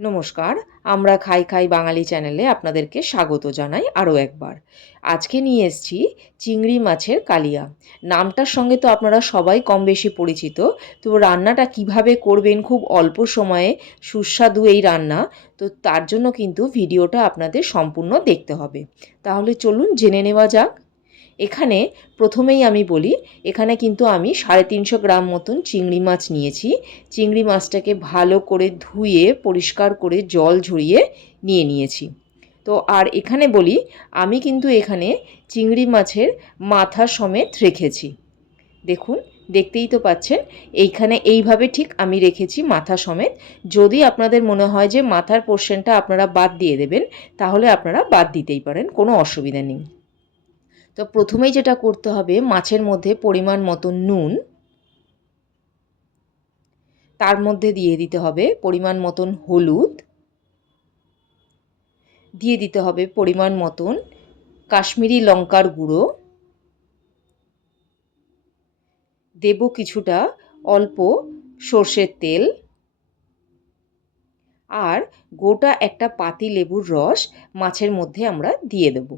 নমস্কার, আমরা খাই খাই বাঙালি চ্যানেলে আপনাদেরকে স্বাগত জানাই আরও একবার। আজকে নিয়ে এসেছি চিংড়ি মাছের কালিয়া। নামটার সঙ্গে তো আপনারা সবাই কম বেশি পরিচিত। তো রান্নাটা কিভাবে করবেন খুব অল্প সময়ে সুস্বাদু এই রান্না, তো তার জন্য কিন্তু ভিডিওটা আপনাদের সম্পূর্ণ দেখতে হবে। তাহলে চলুন জেনে নেওয়া যাক। এখানে প্রথমেই আমি বলি, এখানে কিন্তু আমি 350 গ্রাম মতন চিংড়ি মাছ নিয়েছি। চিংড়ি মাছটাকে ভালো করে ধুয়ে পরিষ্কার করে জল ঝরিয়ে নিয়েছি। তো আর এখানে বলি, আমি কিন্তু এখানে চিংড়ি মাছের মাথা সমেত রেখেছি। দেখুন, দেখতেই তো পাচ্ছেন, এইখানে এইভাবে ঠিক আমি রেখেছি মাথা সমেত। যদি আপনাদের মনে হয় যে মাথার পোর্শনটা আপনারা বাদ দিয়ে দেবেন, তাহলে আপনারা বাদ দিতেই পারেন, কোনো অসুবিধা নেই। তো প্রথমেই যেটা করতে হবে, মাছের মধ্যে পরিমাণ মতো নুন, তার মধ্যে দিয়ে দিতে হবে পরিমাণ মতন হলুদ, দিয়ে দিতে হবে পরিমাণ মতন কাশ্মীরি লঙ্কার গুঁড়ো, দেব কিছুটা অল্প সর্ষের তেল, আর গোটা একটা পাতি লেবুর রস মাছের মধ্যে আমরা দিয়ে দেব।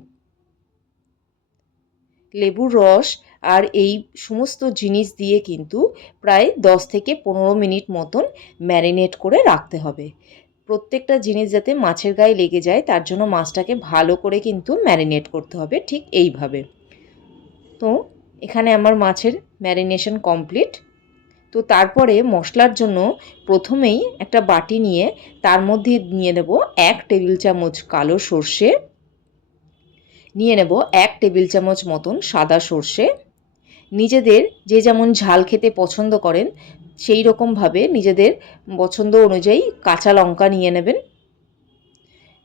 লেবুর রস আর এই সমস্ত জিনিস দিয়ে কিন্তু প্রায় 10 থেকে 15 মিনিট মতন ম্যারিনেট করে রাখতে হবে। প্রত্যেকটা জিনিস যাতে মাছের গায়ে লেগে যায়, তার জন্য মাছটাকে ভালো করে কিন্তু ম্যারিনেট করতে হবে, ঠিক এইভাবে। তো এখানে আমার মাছের ম্যারিনেশন কমপ্লিট। তো তারপরে মশলার জন্য প্রথমেই একটা বাটি নিয়ে তার মধ্যে নিয়ে নেব 1 টেবিল চামচ কালো সর্ষে, নিয়ে নেব 1 টেবিল চামচ মতন সাদা সর্ষে। নিজেদের যে যেমন ঝাল খেতে পছন্দ করেন, সেই রকমভাবে নিজেদের পছন্দ অনুযায়ী কাঁচা লঙ্কা নিয়ে নেবেন।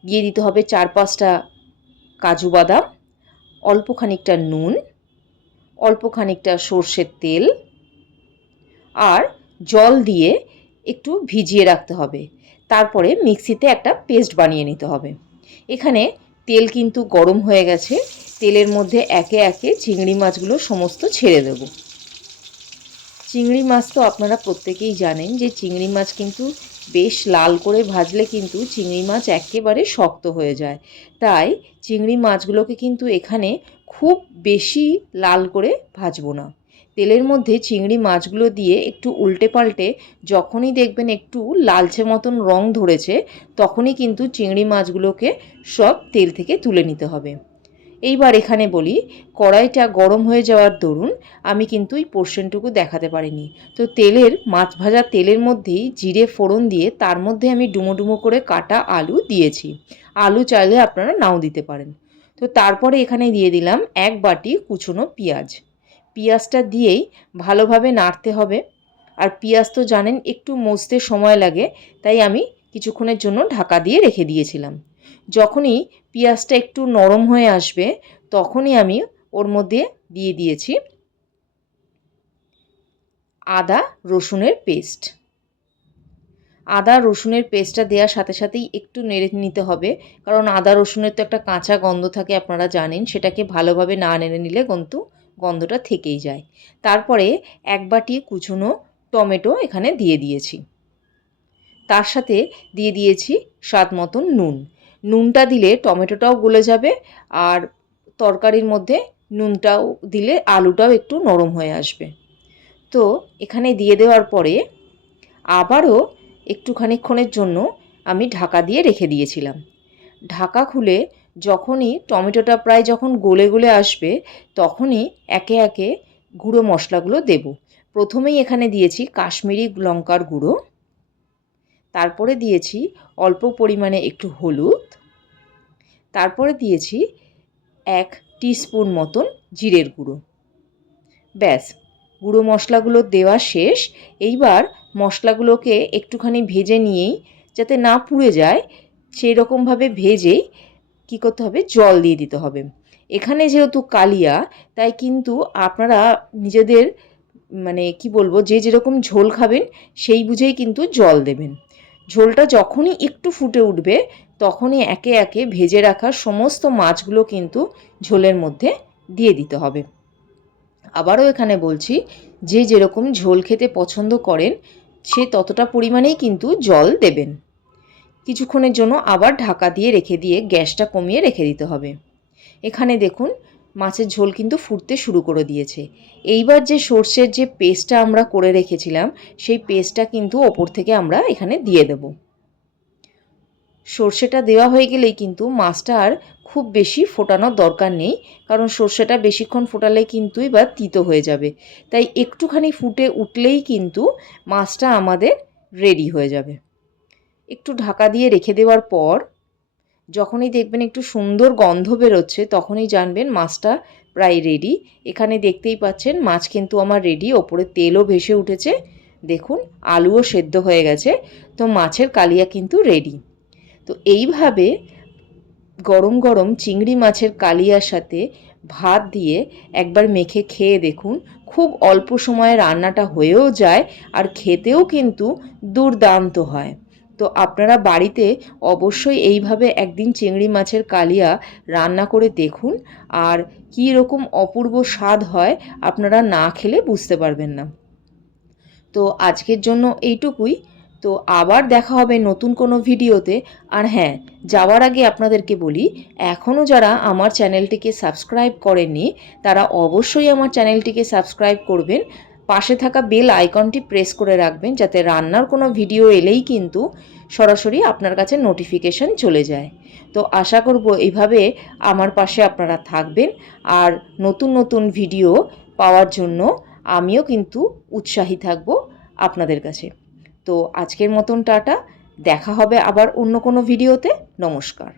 দিয়ে দিতে হবে 4-5টা কাজু বাদাম, অল্প খানিকটা নুন, অল্প খানিকটা সর্ষের তেল, আর জল দিয়ে একটু ভিজিয়ে রাখতে হবে। তারপরে মিক্সিতে একটা পেস্ট বানিয়ে নিতে হবে। এখানে তেল কিন্তু গরম হয়ে গেছে। তেলের মধ্যে একে একে চিংড়ি মাছগুলো সমস্ত ছেড়ে দেব। চিংড়ি মাছ তো আপনারা প্রত্যেকেই জানেন যে চিংড়ি মাছ কিন্তু বেশ লাল করে ভাজলে কিন্তু চিংড়ি মাছ একেবারে শক্ত হয়ে যায়। তাই চিংড়ি মাছগুলোকে কিন্তু এখানে খুব বেশি লাল করে ভাজবো না। তেলের মধ্যে চিংড়ি মাছগুলো দিয়ে একটু উল্টে পাল্টে যখনই দেখবেন একটু লালচে মতন রং ধরেছে, তখনই কিন্তু চিংড়ি মাছগুলোকে সব তেল থেকে তুলে নিতে হবে। এইবার এখানে বলি, কড়াইটা গরম হয়ে যাওয়ার দরুন আমি কিন্তু এই পোর্শনটুকু দেখাতে পারিনি। তো মাছ ভাজা তেলের মধ্যেই জিরে ফোড়ন দিয়ে তার মধ্যে আমি ডুমো ডুমো করে কাটা আলু দিয়েছি। আলু চাইলে আপনারা নাও দিতে পারেন। তো তারপরে এখানে দিয়ে দিলাম 1 বাটি কুচনো পেঁয়াজ। পেঁয়াজটা দিয়েই ভালোভাবে নাড়তে হবে। আর পেঁয়াজ তো জানেন একটু মজতে সময় লাগে, তাই আমি কিছুক্ষণের জন্য ঢাকা দিয়ে রেখে দিয়েছিলাম। যখনই পেঁয়াজটা একটু নরম হয়ে আসবে, তখনই আমি ওর মধ্যে দিয়ে দিয়েছি আদা রসুনের পেস্ট। আদা রসুনের পেস্টটা দেওয়ার সাথে সাথেই একটু নেড়ে নিতে হবে, কারণ আদা রসুনের তো একটা কাঁচা গন্ধ থাকে, আপনারা জানেন। সেটাকে ভালোভাবে না নেড়ে নিলে কিন্তু গন্ধটা থেকেই যায়। তারপরে 1 বাটি কুচনো টমেটো এখানে দিয়ে দিয়েছি। তার সাথে দিয়ে দিয়েছি স্বাদ মতন নুন। নুনটা দিলে টমেটোটাও গলে যাবে, আর তরকারির মধ্যে নুনটাও দিলে আলুটাও একটু নরম হয়ে আসবে। তো এখানে দিয়ে দেওয়ার পরে আবারও একটু খানিকক্ষণের জন্য আমি ঢাকা দিয়ে রেখে দিয়েছিলাম। ঢাকা খুলে যখনই টমেটোটা প্রায় যখন গলে গলে আসবে, তখনই একে একে গুঁড়ো মশলাগুলো দেব। প্রথমেই এখানে দিয়েছি কাশ্মীরি লঙ্কার গুঁড়ো, তারপরে দিয়েছি অল্প পরিমাণে একটু হলুদ, তারপরে দিয়েছি 1 টিস্পুন মতন জিরের গুঁড়ো। ব্যাস, গুঁড়ো মশলাগুলো দেওয়া শেষ। এইবার মশলাগুলোকে একটুখানি ভেজে নিয়েই, যাতে না পুড়ে যায় সেই রকমভাবে ভেজেই কী করতে হবে, জল দিয়ে দিতে হবে। এখানে যেহেতু কালিয়া, তাই কিন্তু আপনারা নিজেদের কি বলবো, যে যেরকম ঝোল খাবেন সেই বুঝেই কিন্তু জল দেবেন। ঝোলটা যখনই একটু ফুটে উঠবে, তখনই একে একে ভেজে রাখা সমস্ত মাছগুলো কিন্তু ঝোলের মধ্যে দিয়ে দিতে হবে। আবারও এখানে বলছি, যে যেরকম ঝোল খেতে পছন্দ করেন সে ততটা পরিমাণেই কিন্তু জল দেবেন। কিছুক্ষণের জন্য আবার ঢাকা দিয়ে রেখে দিয়ে গ্যাসটা কমিয়ে রেখে দিতে হবে। এখানে দেখুন মাছের ঝোল কিন্তু ফুটতে শুরু করে দিয়েছে। এইবার যে সর্ষের যে পেস্টটা আমরা করে রেখেছিলাম সেই পেস্টটা কিন্তু ওপর থেকে আমরা এখানে দিয়ে দেব। সর্ষেটা দেওয়া হয়ে গেলেই কিন্তু মাছটা আর খুব বেশি ফোটানোর দরকার নেই, কারণ সর্ষেটা বেশিক্ষণ ফোটালে কিন্তু এবার তিতো হয়ে যাবে। তাই একটুখানি ফুটে উঠলেই কিন্তু মাছটা আমাদের রেডি হয়ে যাবে। একটু ঢাকা দিয়ে রেখে দেওয়ার পর যখনই দেখবেন একটু সুন্দর গন্ধ বেরোচ্ছে তখনই জানবেন মাছটা প্রায় রেডি। এখানে দেখতেই পাচ্ছেন মাছ কিন্তু আমার রেডি, ওপরে তেলও ভেসে উঠেছে, দেখুন আলুও সেদ্ধ হয়ে গেছে। তো মাছের কালিয়া কিন্তু রেডি। তো এইভাবে গরম গরম চিংড়ি মাছের কালিয়ার সাথে ভাত দিয়ে একবার মেখে খেয়ে দেখুন, খুব অল্প সময়ে রান্নাটা হয়েও যায় আর খেতেও কিন্তু দুর্দান্ত হয়। তো আপনারা বাড়িতে অবশ্যই এইভাবে একদিন চিংড়ি মাছের কালিয়া রান্না করে দেখুন, আর কী রকম অপূর্ব স্বাদ হয় আপনারা না খেলে বুঝতে পারবেন না। তো আজকের জন্য এইটুকুই। তো আবার দেখা হবে নতুন কোনো ভিডিওতে। আর হ্যাঁ, যাওয়ার আগে আপনাদেরকে বলি, এখনও যারা আমার চ্যানেলটিকে সাবস্ক্রাইব করেননি তারা অবশ্যই আমার চ্যানেলটিকে সাবস্ক্রাইব করবেন, পাশে থাকা বেল আইকনটি প্রেস করে রাখবেন যাতে রান্নার কোনো ভিডিও এলেই কিন্তু সরাসরি আপনার কাছে নোটিফিকেশান চলে যায়। তো আশা করব এইভাবে আমার পাশে আপনারা থাকবেন আর নতুন নতুন ভিডিও পাওয়ার জন্য আমিও কিন্তু উৎসাহী থাকব আপনাদের কাছে। তো আজকের মতন টাটা, দেখা হবে আবার অন্য কোনো ভিডিওতে। নমস্কার।